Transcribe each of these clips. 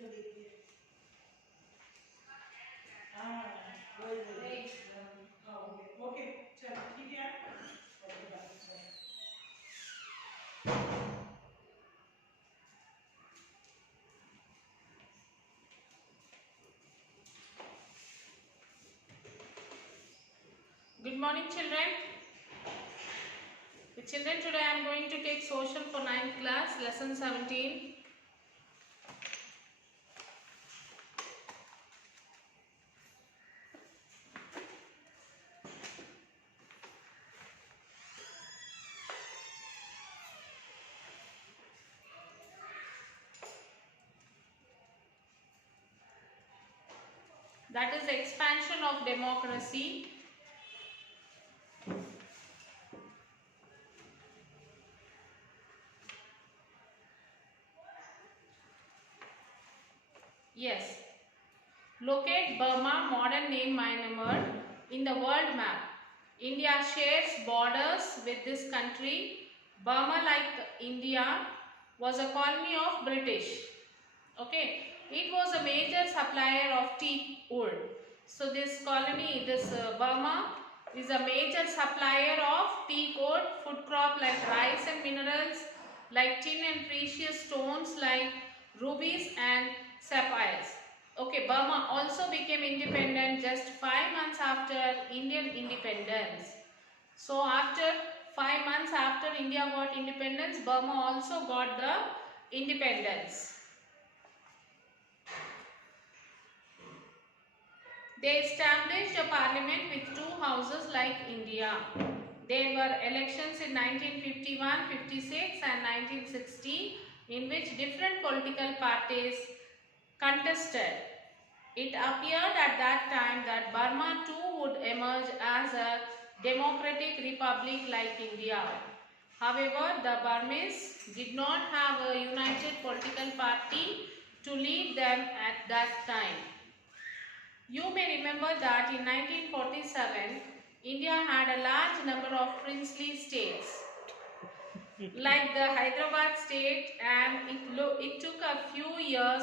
Okay चलो ठीक है। Good morning, children. Children, today I am going to take social for 9th class, lesson 17. That is the expansion of democracy. Yes. Locate Burma, modern name Myanmar, in the world map. India shares borders with this country. Burma, like India, was a colony of British. Okay, it was a major supplier of teak wood. So this colony, Burma, is a major supplier of teak wood, food crop like rice and minerals like tin and precious stones like rubies and sapphires. Okay, Burma also became independent just 5 months after Indian independence. So after 5 months after India got independence, Burma also got the independence. They established a parliament with 2 houses like India. There were elections in 1951, 56 and 1960 in which different political parties contested. It appeared at that time that Burma too would emerge as a democratic republic like India. However, the Burmese did not have a united political party to lead them at that time. You may remember that in 1947, India had a large number of princely states like the Hyderabad state, and it took a few years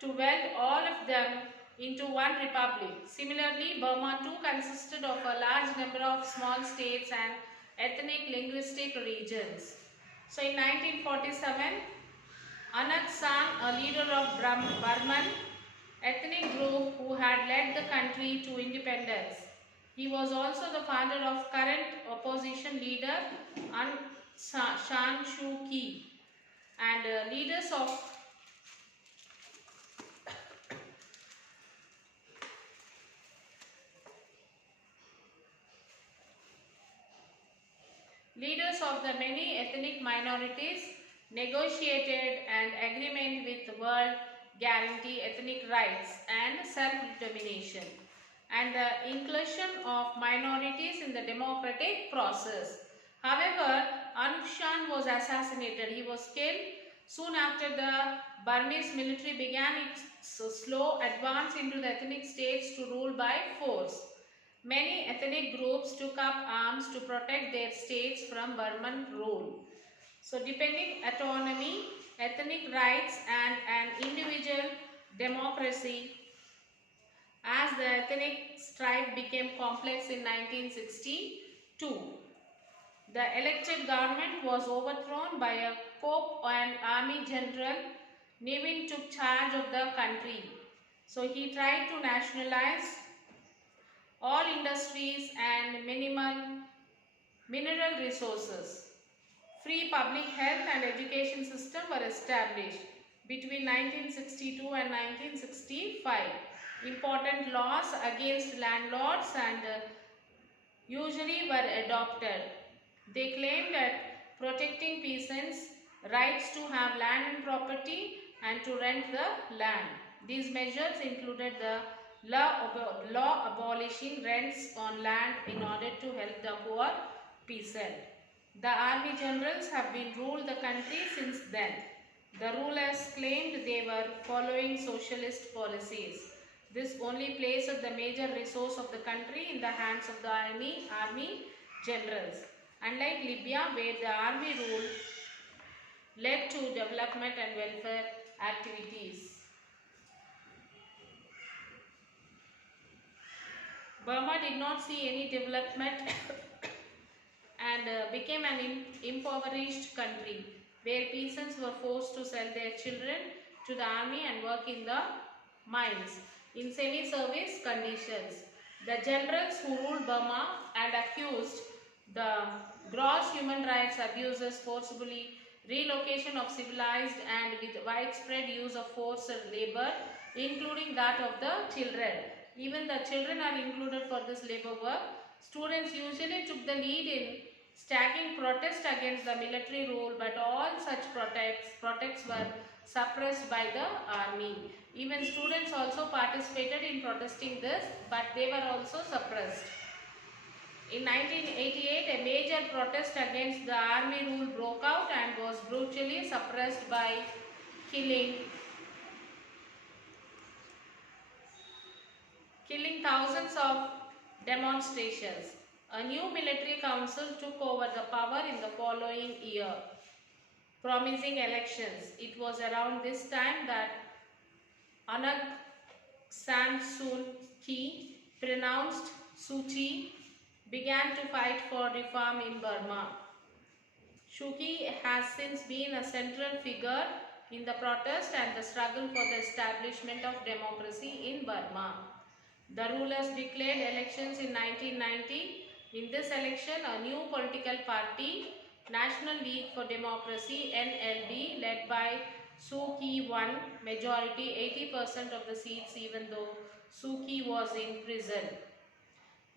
to weld all of them into one republic. Similarly, Burma too consisted of a large number of small states and ethnic linguistic regions. So in 1947, Anat San, a leader of Burman ethnic group who had led the country to independence. He was also the father of current opposition leader Aung San Suu Kyi and leaders of the many ethnic minorities negotiated an agreement with the world guarantee ethnic rights and self-determination and the inclusion of minorities in the democratic process. However, Aung San was assassinated. He was killed soon after the Burmese military began its slow advance into the ethnic states to rule by force. Many ethnic groups took up arms to protect their states from Burman rule. So, depending autonomy, ethnic rights and an individual democracy as the ethnic strife became complex in 1962. The elected government was overthrown by a coup and army general. Nevin took charge of the country. So he tried to nationalize all industries and minimum mineral resources. Free public health and education system were established between 1962 and 1965. Important laws against landlords and usury were adopted. They claimed that protecting peasants' rights to have land and property and to rent the land. These measures included the law abolishing rents on land in order to help the poor peasant. The army generals have been ruled the country since then. The rulers claimed they were following socialist policies. This only placed the major resource of the country in the hands of the army generals. Unlike Libya, where the army rule led to development and welfare activities. Burma did not see any development and became an impoverished country where peasants were forced to sell their children to the army and work in the mines in semi-service conditions. The generals who ruled Burma and accused the gross human rights abuses, forcibly relocation of civilized and with widespread use of forced labor, including that of the children. Even the children are included for this labor work. Students usually took the lead in staging protest against the military rule, but all such protests were suppressed by the army. Even students also participated in protesting this, but they were also suppressed. In 1988, a major protest against the army rule broke out and was brutally suppressed by killing thousands of demonstrations. A new military council took over the power in the following year, promising elections. It was around this time that Aung San Suu Kyi, pronounced Suu Kyi, began to fight for reform in Burma. Suu Kyi has since been a central figure in the protest and the struggle for the establishment of democracy in Burma. The rulers declared elections in 1990. In this election, a new political party, National League for Democracy (NLD), led by Suu Kyi, won majority 80% of the seats, even though Suu Kyi was in prison.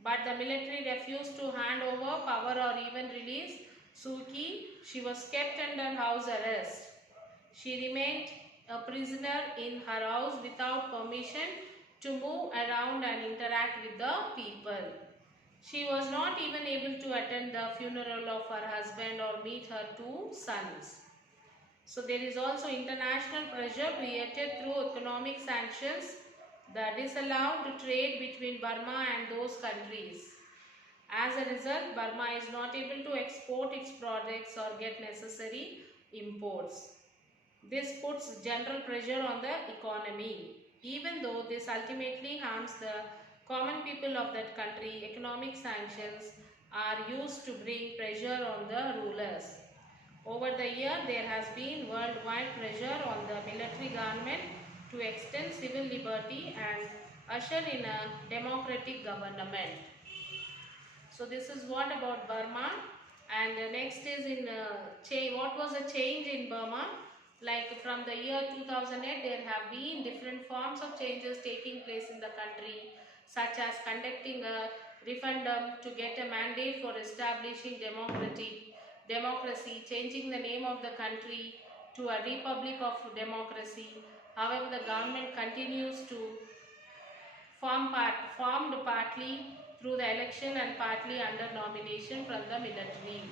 But the military refused to hand over power or even release Suu Kyi. She was kept under house arrest. She remained a prisoner in her house without permission to move around and interact with the people. She was not even able to attend the funeral of her husband or meet her two sons. So there is also international pressure created through economic sanctions that disallowed trade between Burma and those countries. As a result, Burma is not able to export its products or get necessary imports. This puts general pressure on the economy. Even though this ultimately harms the common people of that country, economic sanctions are used to bring pressure on the rulers. Over the year, there has been worldwide pressure on the military government to extend civil liberty and usher in a democratic government. So this is what about Burma. And next is in what was the change in Burma? Like from the year 2008, there have been different forms of changes taking place in the country, such as conducting a referendum to get a mandate for establishing democracy, changing the name of the country to a Republic of Democracy. However, the government continues to formed partly through the election and partly under nomination from the military.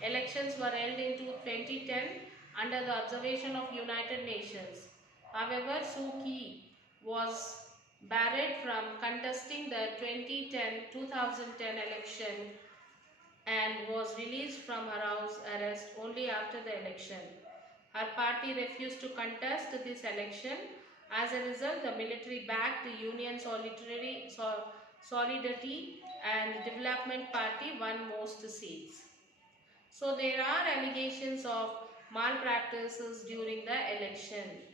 Elections were held in 2010 under the observation of United Nations. However, Suu Kyi was barred from contesting the 2010 election and was released from her house arrest only after the election. Her party refused to contest this election. As a result, the military backed the Union Solidarity and Development Party won most seats. So there are allegations of malpractices during the election.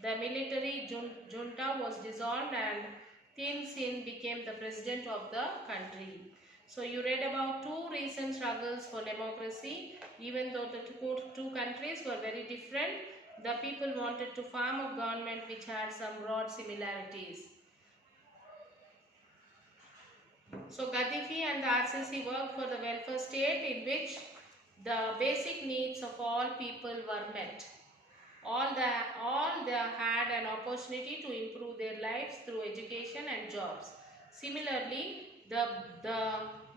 The military junta was dissolved and Thein Sein became the president of the country. So you read about two recent struggles for democracy. Even though the two countries were very different, the people wanted to form a government which had some broad similarities. So Gaddafi and the RCC worked for the welfare state in which the basic needs of all people were met. All they had an opportunity to improve their lives through education and jobs. Similarly, the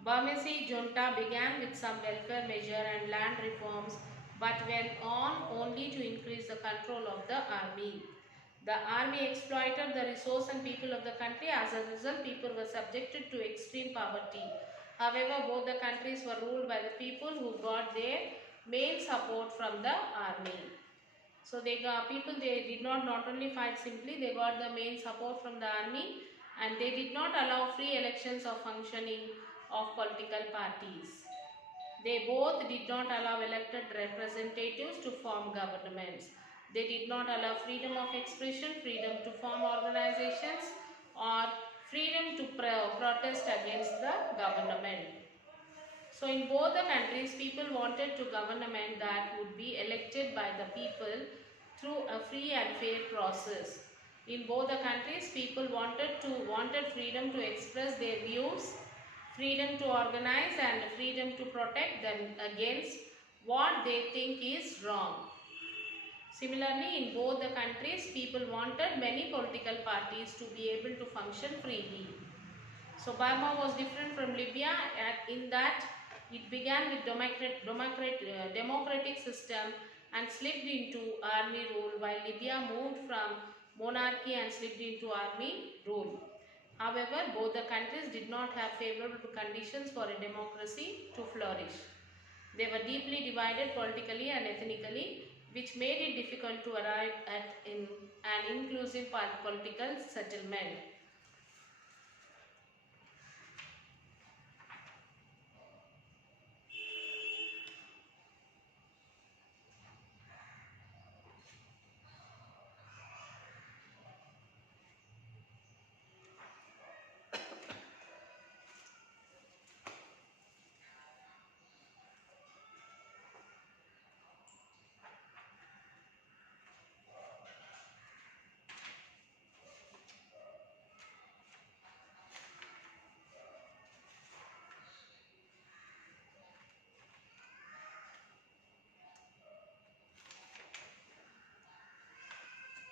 Burmese junta began with some welfare measure and land reforms, but went on only to increase the control of the army. The army exploited the resource and people of the country. As a result, people were subjected to extreme poverty. However, both the countries were ruled by the people who got their main support from the army. So they did not only fight simply, they got the main support from the army. and they did not allow free elections or functioning of political parties. They both did not allow elected representatives to form governments. They did not allow freedom of expression, freedom to form organizations, or freedom to protest against the government. So in both the countries, people wanted to government that would be elected by the people through a free and fair process. In both the countries, people wanted freedom to express their views, freedom to organize, and freedom to protect them against what they think is wrong. Similarly, in both the countries, people wanted many political parties to be able to function freely. So Burma was different from Libya in that it began with democratic system and slipped into army rule, while Libya moved from monarchy and slipped into army rule. However, both the countries did not have favorable conditions for a democracy to flourish. They were deeply divided politically and ethnically, which made it difficult to arrive at an inclusive political settlement.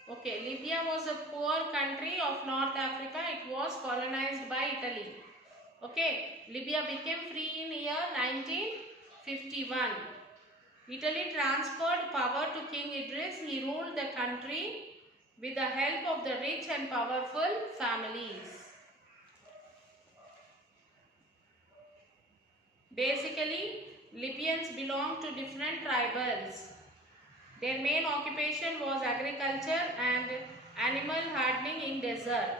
Okay, Libya was a poor country of North Africa. It was colonized by Italy. Okay, Libya became free in year 1951. Italy transferred power to King Idris. He ruled the country with the help of the rich and powerful families. Basically, Libyans belong to different tribals. Their main occupation was agriculture and animal hardening in desert.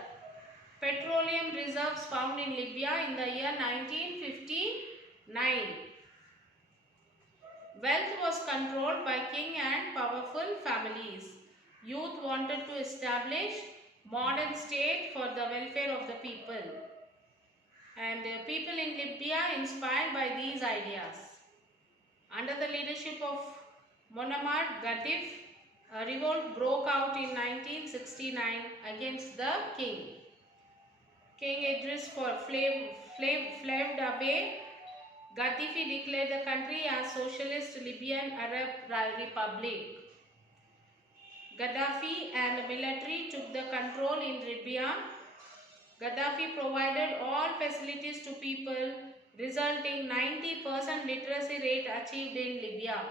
Petroleum reserves found in Libya in the year 1959. Wealth was controlled by king and powerful families. Youth wanted to establish modern state for the welfare of the people. And people in Libya inspired by these ideas. Under the leadership of Muammar Gaddafi, a revolt broke out in 1969 against the king. King Idris fled away. Gaddafi declared the country as Socialist Libyan Arab Republic. Gaddafi and military took the control in Libya. Gaddafi provided all facilities to people, resulting 90% literacy rate achieved in Libya.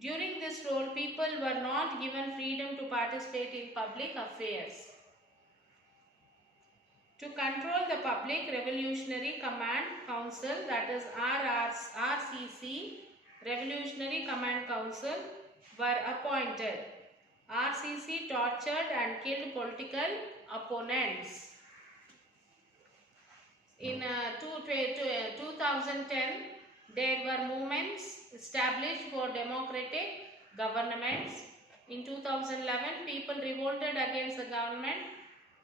During this role, people were not given freedom to participate in public affairs. To control the Public Revolutionary Command Council, that is RCC, Revolutionary Command Council, were appointed. RCC tortured and killed political opponents. In 2010, there were movements established for democratic governments. In 2011, people revolted against the government.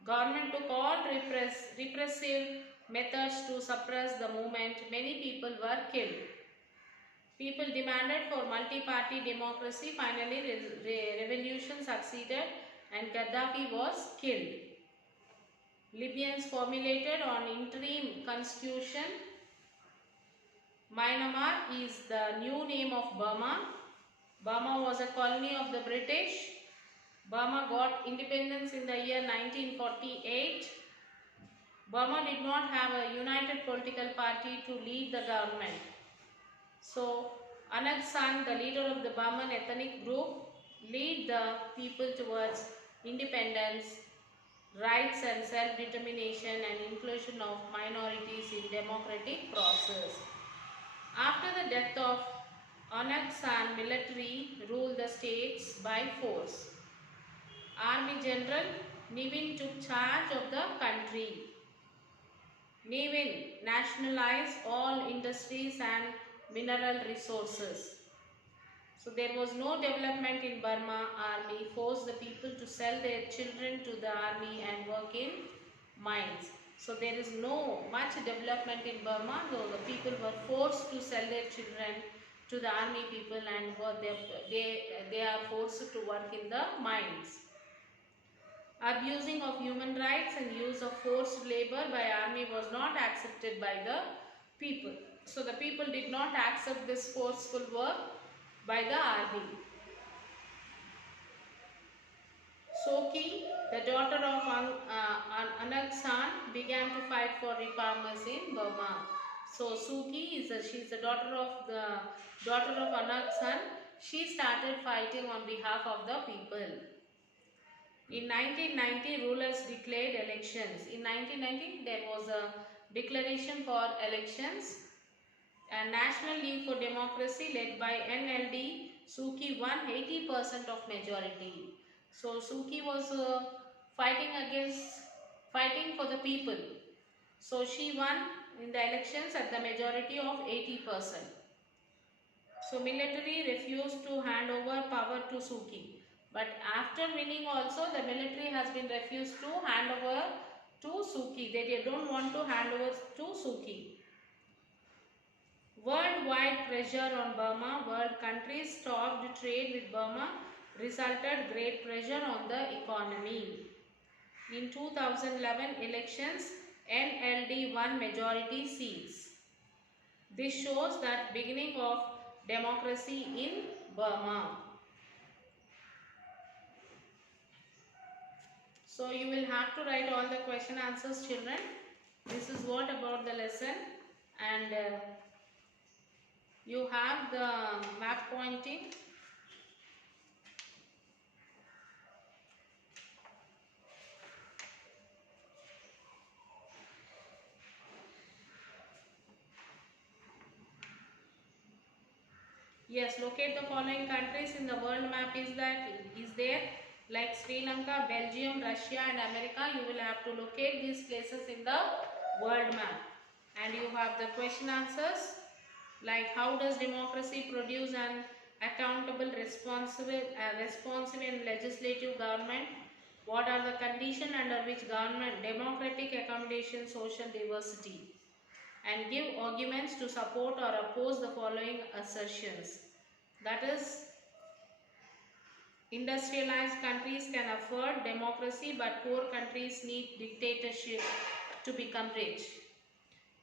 Government took all repressive methods to suppress the movement. Many people were killed. People demanded for multi-party democracy. Finally, revolution succeeded and Gaddafi was killed. Libyans formulated on interim constitution. Myanmar is the new name of Burma. Burma was a colony of the British. Burma got independence in the year 1948. Burma did not have a united political party to lead the government. So, Aung San, the leader of the Burman ethnic group, lead the people towards independence, rights and self-determination and inclusion of minorities in democratic process. After the death of Aung San, military ruled the states by force. Army General Nevin took charge of the country. Nevin nationalized all industries and mineral resources. So there was no development in Burma. Army forced the people to sell their children to the army and work in mines. So there is no much development in Burma, though the people were forced to sell their children to the army people, and they are forced to work in the mines. Abusing of human rights and use of forced labor by army was not accepted by the people. So the people did not accept this forceful work by the army. Soki, the daughter of Anak San, began to fight for reformers in Burma. So Suki she's the daughter of Anak San. She started fighting on behalf of the people. In 1990, rulers declared elections. In 1990, there was a declaration for elections, and National League for Democracy led by NLD Suki won 80% of majority. So Suki was fighting for the people. So she won in the elections at the majority of 80%. So military refused to hand over power to Suki. But after winning also, the military has been refused to hand over to Suki. They don't want to hand over to Suki. Worldwide pressure on Burma, world countries stopped trade with Burma, resulted great pressure on the economy. In 2011 elections, NLD won majority seats. This shows that beginning of democracy in Burma. So you will have to write all the question answers, children. This is what about the lesson, and you have the map pointing. Yes, locate the following countries in the world map is there, like Sri Lanka, Belgium, Russia and America. You will have to locate these places in the world map. And you have the question answers, like how does democracy produce an accountable, responsive and legislative government? What are the conditions under which government democratic accommodation social diversity? And give arguments to support or oppose the following assertions. That is, industrialized countries can afford democracy, but poor countries need dictatorship to become rich.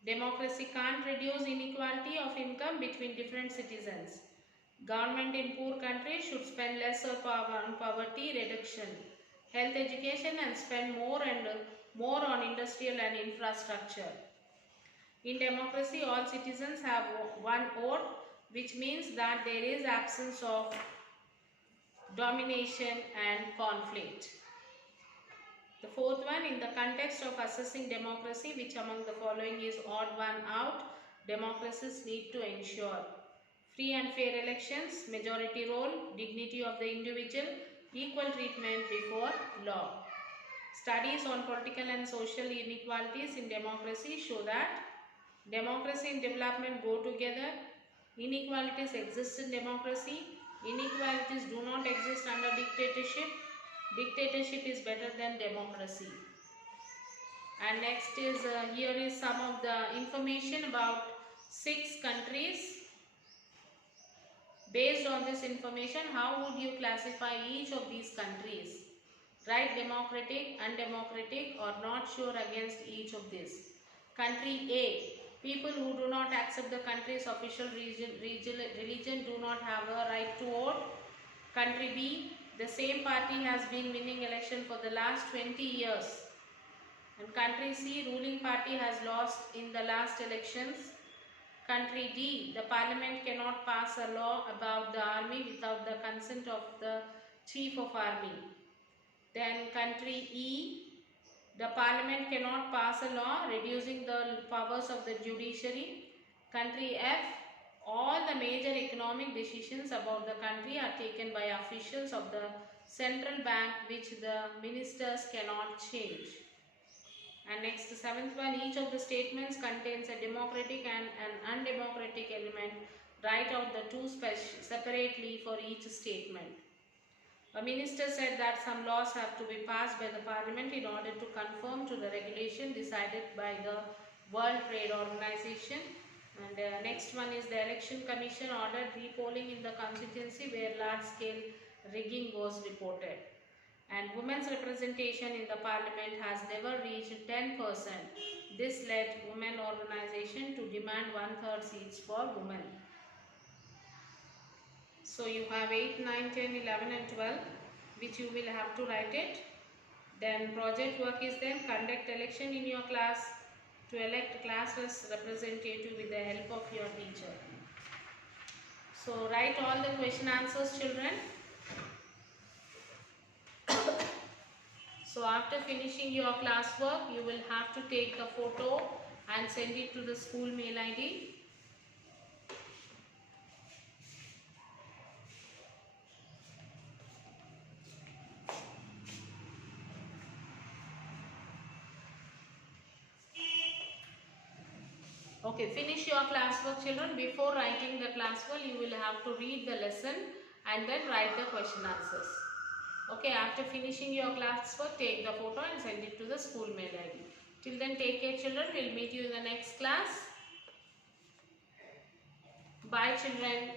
Democracy can't reduce inequality of income between different citizens. Government in poor countries should spend less on poverty reduction, health education, and spend more on industrial and infrastructure. In democracy, all citizens have one vote, which means that there is absence of domination and conflict. The fourth one, in the context of assessing democracy, which among the following is odd one out? Democracies need to ensure free and fair elections, majority rule, dignity of the individual, equal treatment before law. Studies on political and social inequalities in democracy show that democracy and development go together. Inequalities exist in democracy. Inequalities do not exist under dictatorship. Dictatorship is better than democracy. And next is, here is some of the information about 6 countries. Based on this information, how would you classify each of these countries? Write democratic, undemocratic, or not sure against each of these. Country A. People who do not accept the country's official religion do not have a right to vote. Country B. The same party has been winning election for the last 20 years. And country C. Ruling party has lost in the last elections. Country D. The parliament cannot pass a law about the army without the consent of the chief of army. Then country E. The parliament cannot pass a law reducing the powers of the judiciary. Country F. All the major economic decisions about the country are taken by officials of the central bank which the ministers cannot change. And next, seventh one, each of the statements contains a democratic and an undemocratic element. Write out the two separately for each statement. A minister said that some laws have to be passed by the parliament in order to conform to the regulation decided by the World Trade Organization. And next one is the election commission ordered repolling in the constituency where large scale rigging was reported. And women's representation in the parliament has never reached 10%. This led women organization to demand 1/3 seats for women. So you have 8, 9, 10, 11 and 12 which you will have to write it. Then project work is then conduct election in your class to elect class representative with the help of your teacher. So write all the question answers, children. So after finishing your classwork, you will have to take the photo and send it to the school mail ID. Okay, finish your classwork, children. Before writing the classwork, you will have to read the lesson and then write the question answers. Okay, after finishing your classwork, take the photo and send it to the school mail ID. Till then, take care, children. We'll meet you in the next class. Bye, children.